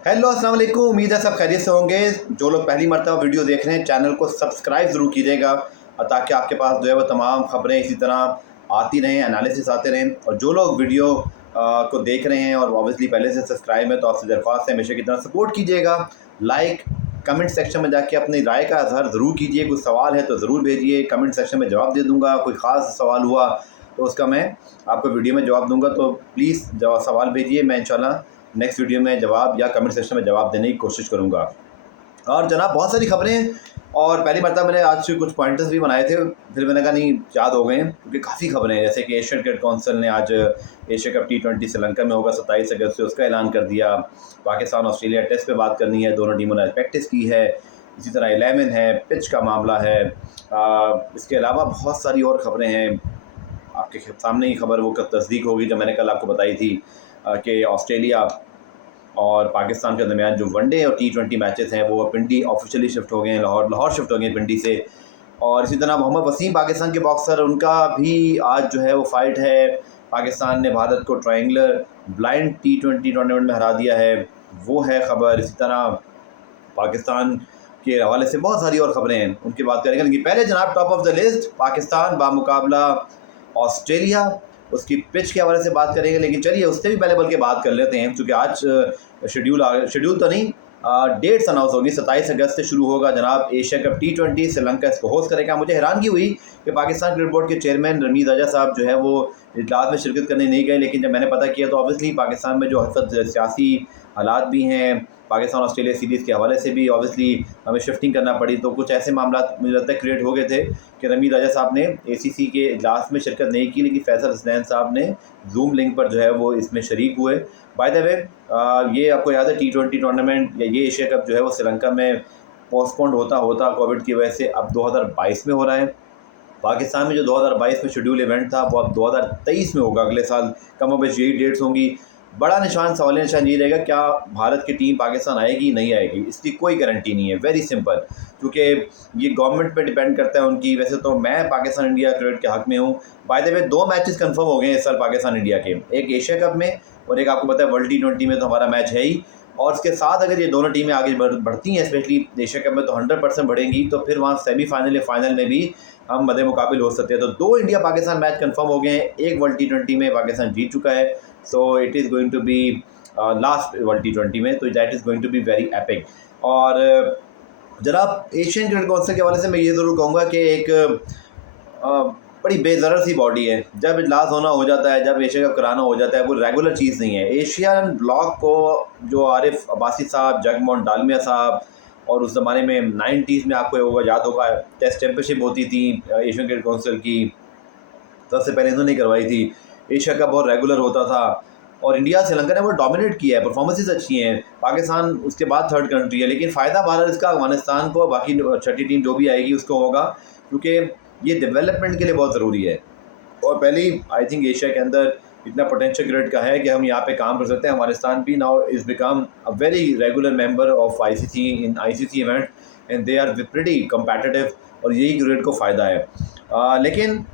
Hello अस्सलाम वालेकुम। उम्मीद है सब खैरियत से होंगे। जो लोग पहली मर्तबा वीडियो देख रहे हैं चैनल को सब्सक्राइब ज़रूर कीजिएगा और ताकि आपके पास जो है वो तमाम ख़बरें इसी तरह आती रहें, एनालिसिस आते रहें। और जो लोग वीडियो को देख रहे हैं और ऑब्वियसली पहले से सब्सक्राइब है तो आपसे दरख्वास्त है हमेशा की तरह सपोर्ट कीजिएगा। लाइक कमेंट सेक्शन में जाके अपनी राय का इज़हार ज़रूर कीजिए। कोई सवाल है तो ज़रूर भेजिए, कमेंट सेक्शन में जवाब दे दूँगा। कोई ख़ास सवाल हुआ तो उसका मैं आपको वीडियो में जवाब दूँगा, तो प्लीज़ जवाब सवाल भेजिए। मैं इंशाल्लाह नेक्स्ट वीडियो में जवाब या कमेंट सेक्शन में जवाब देने की कोशिश करूँगा। और जनाब बहुत सारी ख़बरें हैं और पहली मरतबा मैंने आज से कुछ पॉइंटर्स भी बनाए थे, फिर मैंने कहा नहीं याद हो गए हैं क्योंकि काफ़ी ख़बरें हैं। जैसे कि एशियन क्रिकेट काउंसिल ने आज एशिया कप T20 श्रीलंका में होगा 27 अगस्त से, उसका ऐलान कर दिया। पाकिस्तान ऑस्ट्रेलिया टेस्ट पे बात करनी है, दोनों टीमों ने प्रैक्टिस की है। इसी तरह 11 है, पिच का मामला है। इसके अलावा बहुत सारी और ख़बरें हैं। आपके सामने ही खबर वो कब तस्दीक होगी जो मैंने कल आपको बताई थी कि ऑस्ट्रेलिया और पाकिस्तान के दरमियान जो वनडे और T20 मैचेस हैं वो पिंडी ऑफिशियली शिफ्ट हो गए हैं, लाहौर शिफ्ट हो गए हैं पिंडी से। और इसी तरह मोहम्मद वसीम पाकिस्तान के बॉक्सर, उनका भी आज जो है वो फाइट है। पाकिस्तान ने भारत को ट्रायंगुलर ब्लाइंड T20 टूर्नामेंट में हरा दिया है, वो है ख़बर। इसी तरह पाकिस्तान के हवाले से बहुत सारी और ख़बरें हैं, उनकी बात करेंगे। लेकिन पहले जनाब top of the list Pakistan बामुकाबला ऑस्ट्रेलिया, उसकी पिच के हवाले से बात करेंगे। लेकिन चलिए उससे भी पहले बल्कि बात कर लेते हैं क्योंकि आज शेड्यूल तो नहीं, डेट्स अनाउंस होगी। 27 अगस्त से शुरू होगा जनाब एशिया कप T20, श्रीलंका इसको होस्ट करेगा। मुझे हैरानगी हुई कि पाकिस्तान क्रिकेट बोर्ड के चेयरमैन रमीज़ राजा साहब जो है वो इजलास में शिरकत करने नहीं गए, लेकिन जब मैंने पता किया तो ऑब्वियसली पाकिस्तान में जो सियासी हालात भी हैं, पाकिस्तान ऑस्ट्रेलिया सीरीज़ के हवाले से भी ऑब्वियसली हमें शिफ्टिंग करना पड़ी, तो कुछ ऐसे मामला मुझे लगता है क्रिएट हो गए थे कि रमीज़ राजा साहब ने ACC के इजलास में शिरकत नहीं की, लेकिन फैसल हुसैन साहब ने जूम लिंक पर जो है वो इसमें शरीक हुए। बाय द वे ये आपको याद है T20 टूर्नामेंट या ये एशिया कप जो है वो श्रीलंका में पोस्टपोन्ड होता कोविड की वजह से अब 2022 में हो रहा है। पाकिस्तान में जो 2022 में शेड्यूल इवेंट था वो अब 2023 में होगा, अगले साल कम और बेश यही डेट्स होंगी। बड़ा सवाल निशान ये रहेगा क्या भारत की टीम पाकिस्तान आएगी नहीं आएगी, इसकी कोई गारंटी नहीं है। वेरी सिंपल, क्योंकि ये गवर्नमेंट पे डिपेंड करता है उनकी। वैसे तो मैं पाकिस्तान इंडिया क्रिकेट के हक़ में हूँ। Bye the way 2 matches confirm हो गए हैं इस साल पाकिस्तान इंडिया के, एक एशिया कप में और एक आपको पता है वर्ल्ड T20 में तो हमारा मैच है ही। और इसके साथ अगर ये दोनों टीमें आगे बढ़ती हैं, स्पेशली एशिया कप में तो 100% बढ़ेंगी, तो फिर वहाँ सेमीफाइनल या फाइनल में भी हम मद्दे मुकाबिल हो सकते हैं। तो 2 इंडिया पाकिस्तान मैच कंफर्म हो गए हैं, एक वर्ल्ड T20 में पाकिस्तान जीत चुका है, so it is going to be last world T20 में, तो that is going to be very epic. और जनाब एशियन क्रिकेट काउंसिल के हवाले से मैं ये ज़रूर कहूँगा कि एक बड़ी बेज़रर सी बॉडी है। जब इजलास होना हो जाता है, जब एशिया कप कराना हो जाता है, वो रेगुलर चीज़ नहीं है। एशियन ब्लॉक को जो आरिफ अब्बासी साहब, जगमोहन डालमिया साहब, और उस ज़माने में 90s में आपको होगा याद होगा टेस्ट चैम्पियनशिप होती थी एशियन क्रिकेट काउंसिल की, सबसे पहले इन्होंने करवाई थी। एशिया कप बहुत रेगुलर होता था और इंडिया श्रीलंका ने वो डोमिनेट किया है, परफॉर्मेंसेस अच्छी हैं। पाकिस्तान उसके बाद थर्ड कंट्री है, लेकिन फ़ायदा भारत इसका अफगानिस्तान को, बाकी छठी टीम जो भी आएगी उसको होगा, क्योंकि ये डेवलपमेंट के लिए बहुत ज़रूरी है। और पहले ही आई थिंक एशिया के अंदर इतना पोटेंशियल क्रिकेट का है कि हम यहाँ पे काम कर सकते हैं। अफगानिस्तान भी now is become a very regular member of ICC in ICC event and they are pretty competitive, और यही क्रिकेट को फ़ायदा है। लेकिन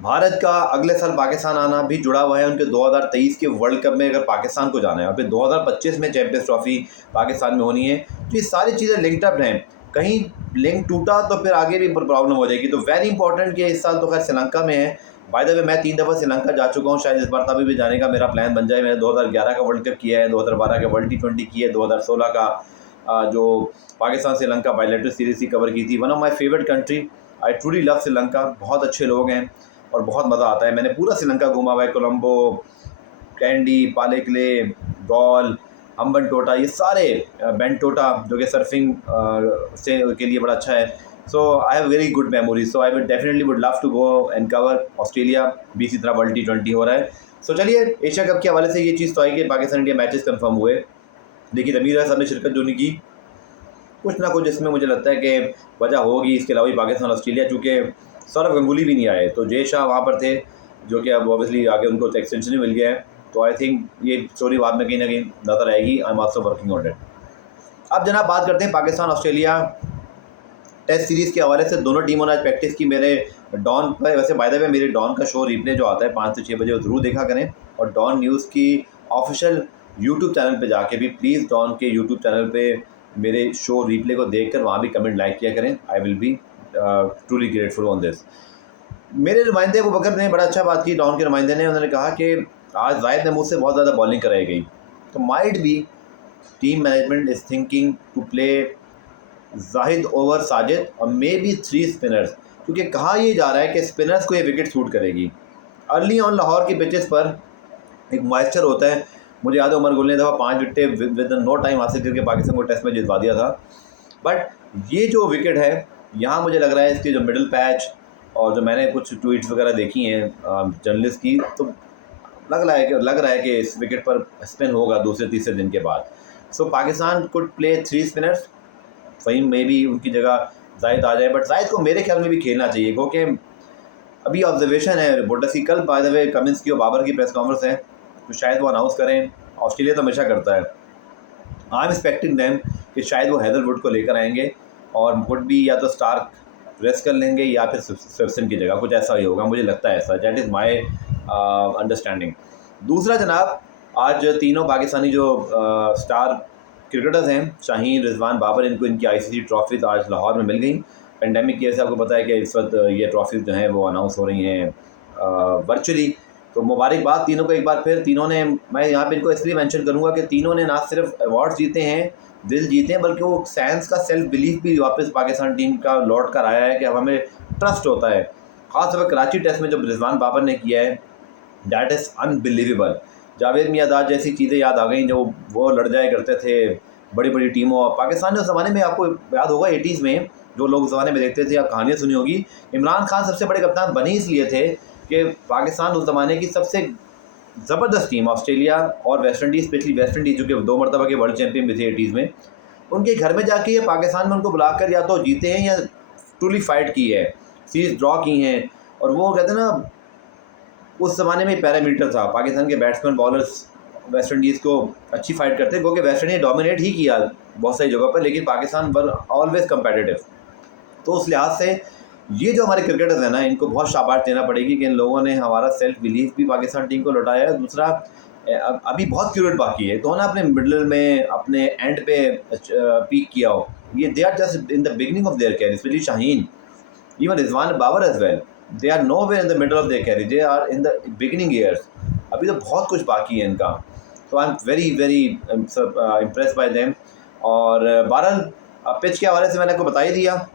भारत का अगले साल पाकिस्तान आना भी जुड़ा हुआ है उनके 2023 के वर्ल्ड कप में, अगर पाकिस्तान को जाना है, और फिर 2025 में चैंपियंस ट्रॉफी पाकिस्तान में होनी है। तो ये सारी चीज़ें लिंकअप हैं, कहीं लिंक टूटा तो फिर आगे भी प्रॉब्लम हो जाएगी। तो वेरी इंपॉर्टेंट कि इस साल तो खैर श्रीलंका में है। बाय द वे मैं 3 दफ़ा श्रीलंका जा चुका हूँ, शायद इस बार तभी भी जाने का मेरा प्लान बन जाए। मैंने 2011 का वर्ल्ड कप किया है, 2012 का वर्ल्ड T20 किया है, 2016 का जो पाकिस्तान श्रीलंका बायलैटरल सीरीज़ की कवर की थी। One of my favourite country, I truly love Sri Lanka. बहुत अच्छे लोग हैं और बहुत मज़ा आता है। मैंने पूरा श्रीलंका घूमा हुआ है, कोलंबो, कैंडी, पालेकले, गॉल, हम्बनटोटा, ये सारे बेंटोटा जो कि सर्फिंग से के लिए बड़ा अच्छा है। So I have very good memories, so I would definitely would love to go and cover Australia भी। इसी तरह वर्ल्ड T20 हो रहा है। सो चलिए एशिया कप के हवाले से ये चीज़ तो आई कि पाकिस्तान इंडिया मैचेस कंफर्म हुए, लेकिन रमीज़ राजा साहब ने शिरकत जो नहीं की, कुछ ना कुछ इसमें मुझे लगता है कि वजह होगी। इसके अलावा भी पाकिस्तान ऑस्ट्रेलिया, चूँकि सौरभ गंगुली भी नहीं आए, तो जय शाह वहाँ पर थे, जो कि अब ऑब्वियसली आगे उनको तो एक्सटेंशन ही मिल गया है। तो आई थिंक ये स्टोरी बाद में कहीं ना कहीं नज़र आएगी। I am also working on it. अब जनाब बात करते हैं पाकिस्तान ऑस्ट्रेलिया टेस्ट सीरीज़ के हवाले से। दोनों टीमों ने आज प्रैक्टिस की मेरे डॉन पर। वैसे बाय द वे मेरे डॉन का शो रिप्ले जो आता है 5 से 6 बजे, वो ज़रूर देखा करें। और डॉन न्यूज़ की ऑफिशियल यूट्यूब चैनल पे जाके भी प्लीज़ डॉन के यूट्यूब चैनल पे मेरे शो रिप्ले को देखकर वहाँ भी कमेंट लाइक किया करें। I will be truly grateful on this. मेरे नुमाइंदे अबू बकर ने बड़ा अच्छा बात की, डॉन के नुमाइंदे ने। उन्होंने कहा कि आज जाहिद महमूद से बहुत ज़्यादा बॉलिंग कराई गई, तो might be team management is thinking to play Zahid over Sajid और मे बी 3 स्पिनर्स, क्योंकि कहा यह जा रहा है कि स्पिनर्स को ये विकेट सूट करेगी। अर्ली ऑन लाहौर की पिचेस पर एक मॉइस्चर होता है। मुझे याद है उमर गुल ने दफ़ा 5 विकेटें विद नो टाइम हासिल करके पाकिस्तान को टेस्ट में जितवा दिया था। बट ये जो विकेट है यहाँ मुझे लग रहा है इसकी जो मिडल पैच और जो मैंने कुछ ट्वीट्स वगैरह देखी हैं जर्नलिस्ट की, तो लग रहा है कि इस विकेट पर स्पिन होगा दूसरे तीसरे दिन के बाद। So Pakistan could play 3 spinners. Faheem में भी उनकी जगह जाहिद आ जाए, बट जाहिद को मेरे ख्याल में भी खेलना चाहिए, क्योंकि अभी ऑब्जर्वेशन है रिपोर्टर्स की। कल बाय द वे कमिंस की और बाबर की प्रेस कॉन्फ्रेंस है, तो शायद वो अनाउंस करें। ऑस्ट्रेलिया तो हमेशा करता है। आई एम एक्सपेक्टिंग दैम कि शायद वो हैदरवुड को लेकर आएंगे और वुड भी या तो स्टार्क रेस्ट कर लेंगे या फिर स्विफ्सन की जगह, कुछ ऐसा ही होगा, मुझे लगता है ऐसा। That is my understanding. दूसरा जनाब, आज तीनों पाकिस्तानी जो स्टार क्रिकेटर्स हैं, शाहीन, रिजवान, बाबर, इनको इनकी ICC ट्रॉफीज़ आज लाहौर में मिल गई। पेंडेमिक की वजह से आपको पता है कि इस वक्त ये ट्रॉफीज़ जो हैं वो अनाउंस हो रही हैं वर्चुअली। तो मुबारकबाद तीनों को एक बार फिर। तीनों ने, मैं यहाँ पे इनको इसलिए मेंशन करूँगा कि तीनों ने ना सिर्फ अवार्ड्स जीते हैं, दिल जीते हैं, बल्कि वो सैंस का सेल्फ बिलीफ भी वापस पाकिस्तान टीम का लौट कर आया है कि अब हमें ट्रस्ट होता है। ख़ासतौर पर कराची टेस्ट में जो रिजवान बाबर ने किया है, दैट इज़ अनबिलीवेबल। जावेद मियाँदाद जैसी चीज़ें याद आ गई, जो वो लड़ जाया करते थे बड़ी बड़ी टीमों। पाकिस्तान ने उस ज़माने में, आपको याद होगा 80s में जो लोग उस ज़माने में देखते थे, आप कहानियाँ सुनी होगी, इमरान खान सबसे बड़े कप्तान बने इसलिए थे कि पाकिस्तान उस ज़माने की सबसे ज़बरदस्त टीम ऑस्ट्रेलिया और West Indies, specially West Indies जो कि 2 मरतबा के वर्ल्ड चैम्पियन भी थे 80s में, उनके घर में जाके या पाकिस्तान में उनको बुलाकर या तो जीते हैं या ट्रूली फाइट की है, सीरीज़ ड्रॉ की हैं। और वो कहते हैं ना, उस ज़माने में पैरामीटर था, पाकिस्तान के बैट्समैन बॉलर्स वेस्ट इंडीज़ को अच्छी फाइट करते, क्योंकि वेस्ट इंडीज़ डोमिनेट ही किया बहुत सारी जगह पर, लेकिन पाकिस्तान वर ऑलवेज कम्पेटिटिव। तो उस लिहाज से ये जो हमारे क्रिकेटर्स हैं ना, इनको बहुत शाबाश देना पड़ेगी कि इन लोगों ने हमारा सेल्फ बिलीफ भी पाकिस्तान टीम को लौटाया है। दूसरा, अभी बहुत क्यूरेट बाकी है, तो ना अपने मिडल में, अपने एंड पे पीक किया हो। ये they are just in the beginning of their career, specially Shaheen, even Rizwan Babar as well, they are no way in the middle of their career, they are in the beginning years. अभी तो बहुत कुछ बाकी है इनका। तो I am very impress by them. और बहरहाल पिच के हवाले से मैंने आपको बता ही दिया।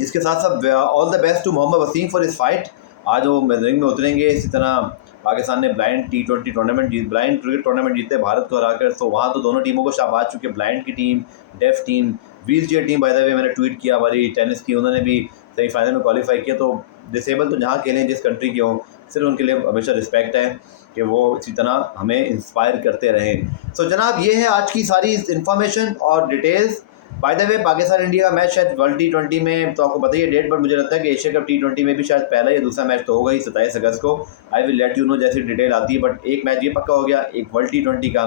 इसके साथ साथ all the best to Mohammad Wasim for इस फाइट। आज वो रिंग में उतरेंगे। इसी तरह पाकिस्तान ने blind T20 tournament blind cricket tournament जीते भारत को हराकर, तो वहाँ तो दोनों टीमों को शाबाश, चुके ब्लाइंड की team, deaf team, wheel chair team, by the way मैंने ट्वीट किया हमारी टेनिस की, उन्होंने भी सेमीफाइनल में क्वालिफाई किया। तो डिसेबल तो जहाँ खेलें, जिस कंट्री के हों, सिर्फ उनके लिए हमेशा रिस्पेक्ट है कि वो इसी तरह हमें इंस्पायर करते रहें। सो जनाब, ये है आज की सारी इन्फॉर्मेशन और details. Bye the way, Pakistan India का मैच शायद वर्ल्ड T20 में, तो आपको पता ही है डेट, बट मुझे लगता है कि एशिया कप T20 में भी शायद पहला या दूसरा मैच तो होगा ही 27 अगस्त को। I will let you know जैसी डिटेल आती है, बट एक मैच ये पक्का हो गया, एक वर्ल्ड T20 का,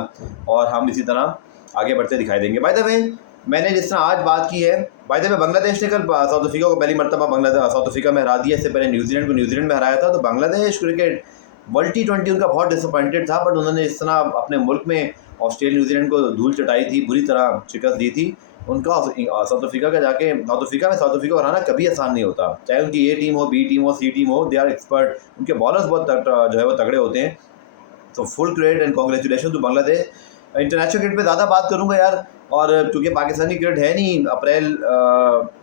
और हम इसी तरह आगे बढ़ते दिखाई देंगे। बाय द वे, मैंने जिस तरह आज बात की है, बाय द वे बांग्लादेश ने कल साउथ अफ्रीका को पहली मरतबा साउथ अफ्रीका में हरा दिया। इससे पहले न्यूजीलैंड को न्यूजीलैंड में हराया था। तो बांग्लादेश क्रिकेट वर्ल्ड T20 उनका बहुत डिसअपॉइंटेड था, बट उन्होंने इस तरह अपने मुल्क में ऑस्ट्रेलिया न्यूजीलैंड को धूल चटाई थी, बुरी तरह शिकस्त दी थी। उनका साउथ अफ्रीका का जाके साउथ अफ्रीका को हराना कभी आसान नहीं होता, चाहे उनकी A टीम हो, B टीम हो, C टीम हो, दे आर एक्सपर्ट। उनके बॉलर्स बहुत जो है वो तगड़े होते हैं। तो full credit and congratulation to Bangladesh. International cricket पे ज़्यादा बात करूँगा यार, और चूँकि पाकिस्तानी क्रिकेट है नहीं अप्रैल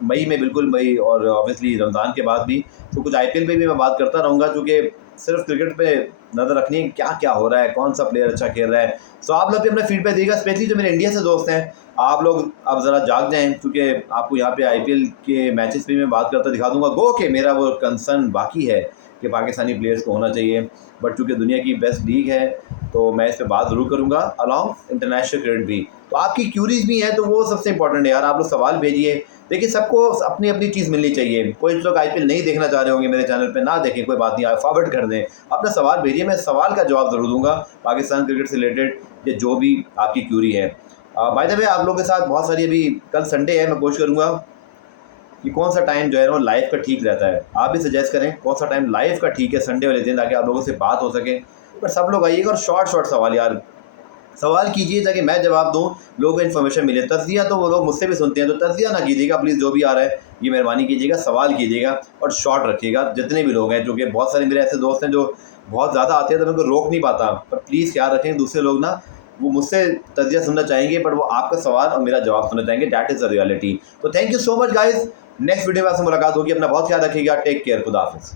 मई में, बिल्कुल मई, और ऑब्वियसली रमज़ान के बाद भी, तो कुछ IPL पे भी मैं बात करता रहूँगा, क्योंकि सिर्फ क्रिकेट पे नज़र रखनी है, क्या क्या हो रहा है, कौन सा प्लेयर अच्छा खेल रहा है। सो आप लोग भी अपना फीडबैक देगा, स्पेशली जो मेरे इंडिया से दोस्त हैं, आप लोग अब ज़रा जाग जाएँ, क्योंकि आपको यहाँ पे IPL के मैचेस पे मैं बात करता दिखा दूँगा। गो कि मेरा वो कंसर्न बाकी है कि पाकिस्तानी प्लेयर्स को होना चाहिए, बट चूँकि दुनिया की बेस्ट लीग है, तो मैं इस पर बात ज़रूर करूँगा, अलॉन्ग इंटरनेशनल क्रिकेट भी। तो आपकी क्यूरीज भी हैं, तो वो सबसे इंपॉर्टेंट है यार, आप लोग सवाल भेजिए। देखिए, सबको अपनी अपनी चीज़ मिलनी चाहिए। कोई लोग IPL नहीं देखना चाह रहे होंगे मेरे चैनल पे, ना देखें, कोई बात नहीं, आप फॉरवर्ड कर दें, अपना सवाल भेजिए, मैं सवाल का जवाब ज़रूर दूंगा पाकिस्तान क्रिकेट से रिलेटेड, या जो भी आपकी क्यूरी है। बाय द वे, आप लोगों के साथ बहुत सारी, अभी कल संडे है, मैं कोशिश करूँगा कि कौन सा टाइम जो है वो लाइव का ठीक रहता है, आप भी सजेस्ट करें कौन सा टाइम लाइव का ठीक है संडे वाले दिन, ताकि आप लोगों से बात हो सके। बट सब लोग आइएगा, और शॉर्ट सवाल यार, सवाल कीजिए ताकि मैं जवाब दूँ, लोगों को इन्फॉर्मेशन मिले। तज़किया तो वो लोग मुझसे भी सुनते हैं, तो तज़किया ना कीजिएगा प्लीज़, जो भी आ रहा है ये मेहरबानी कीजिएगा, सवाल कीजिएगा और शॉर्ट रखिएगा। जितने भी लोग हैं, चूँकि बहुत सारे मेरे ऐसे दोस्त हैं जो बहुत ज़्यादा आते हैं तो मैं उनको रोक नहीं पाता, पर प्लीज़ ख्याल रखें दूसरे लोग ना वो मुझसे तज़किया सुनना चाहेंगे, बट वो आपका सवाल और मेरा जवाब सुनना चाहेंगे। That is the reality. तो thank you so much guys. Next video में आपसे मुलाकात होगी। अपना बहुत ख्याल रखिएगा। Take care. खुदा हाफ़िज़।